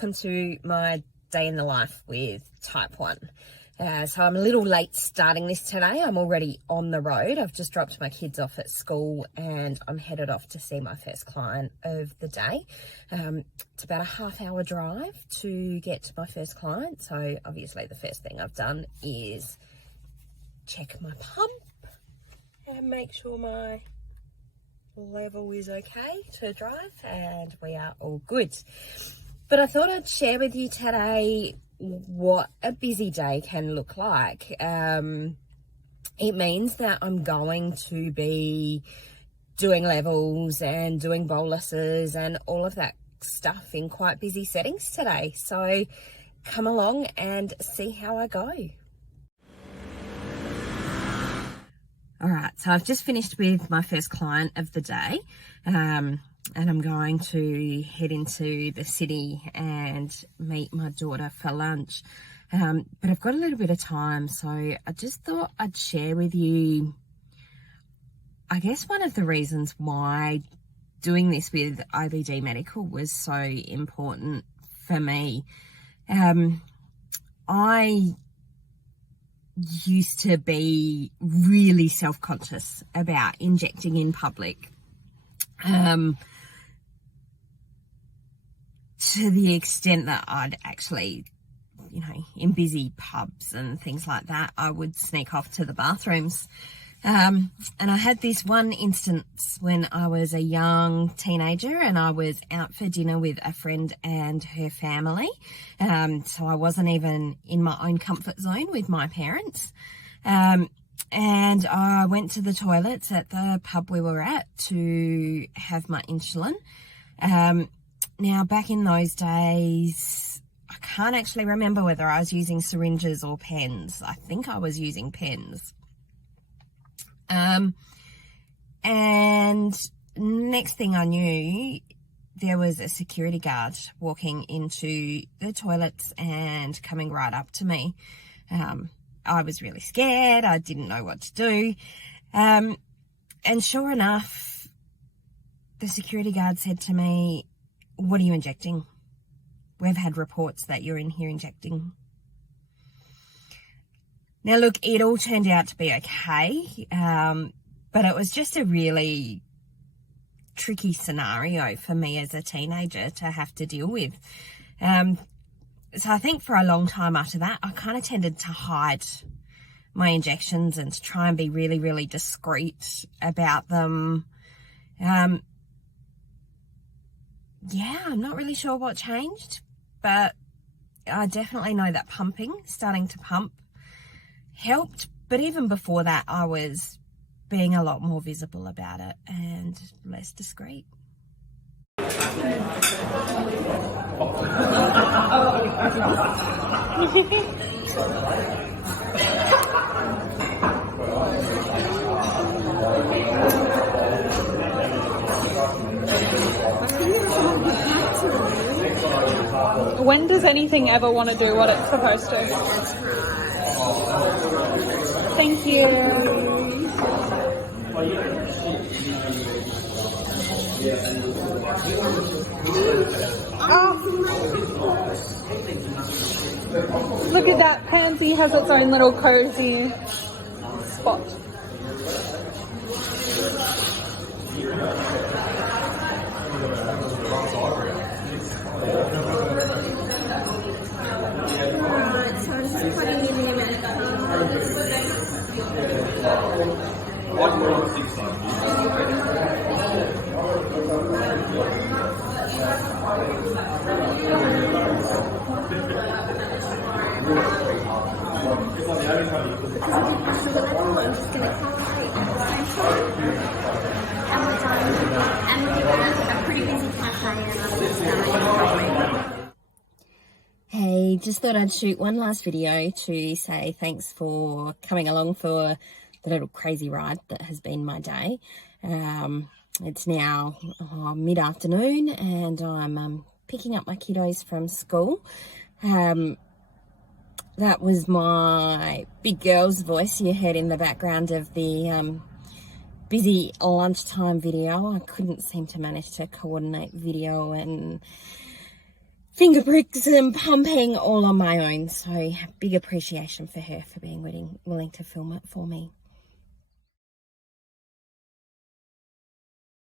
welcome to my day in the life with type 1. So I'm a little late starting this today. I'm already on the road. I've just dropped my kids off at school and I'm headed off to see my first client of the day. It's about a half-hour drive to get to my first client. So obviously the first thing I've done is check my pump and make sure my level is okay to drive, and we are all good. But I thought I'd share with you today what a busy day can look like. It means that I'm going to be doing levels and doing boluses and all of that stuff in quite busy settings today. So come along and see how I go. All right, so I've just finished with my first client of the day, and I'm going to head into the city and meet my daughter for lunch. But I've got a little bit of time, so I just thought I'd share with you, I guess, one of the reasons why doing this with IBD Medical was so important for me. I used to be really self-conscious about injecting in public, to the extent that I'd actually, in busy pubs and things like that, I would sneak off to the bathrooms. And I had this one instance when I was a young teenager and I was out for dinner with a friend and her family. So I wasn't even in my own comfort zone with my parents. And I went to the toilets at the pub we were at to have my insulin. Now, back in those days, I can't actually remember whether I was using syringes or pens. I think I was using pens. And next thing I knew, there was a security guard walking into the toilets and coming right up to me. I was really scared. I didn't know what to do. And sure enough, the security guard said to me, "What are you injecting? We've had reports that you're in here injecting." Now, look, it all turned out to be okay, but it was just a really tricky scenario for me as a teenager to have to deal with. So I think for a long time after that, I kind of tended to hide my injections and to try and be really, really discreet about them. I'm not really sure what changed, but I definitely know that starting to pump, helped. But even before that, I was being a lot more visible about it and less discreet. When does anything ever want to do what it's supposed to? Thank you. Oh. Look at that. Pansy has its own little cozy spot. Hey, just thought I'd shoot one last video to say thanks for coming along for the little crazy ride that has been my day. It's now mid-afternoon and I'm picking up my kiddos from school. That was my big girl's voice you heard in the background of the busy lunchtime video. I couldn't seem to manage to coordinate video and finger pricks and pumping all on my own. So big appreciation for her for being willing to film it for me.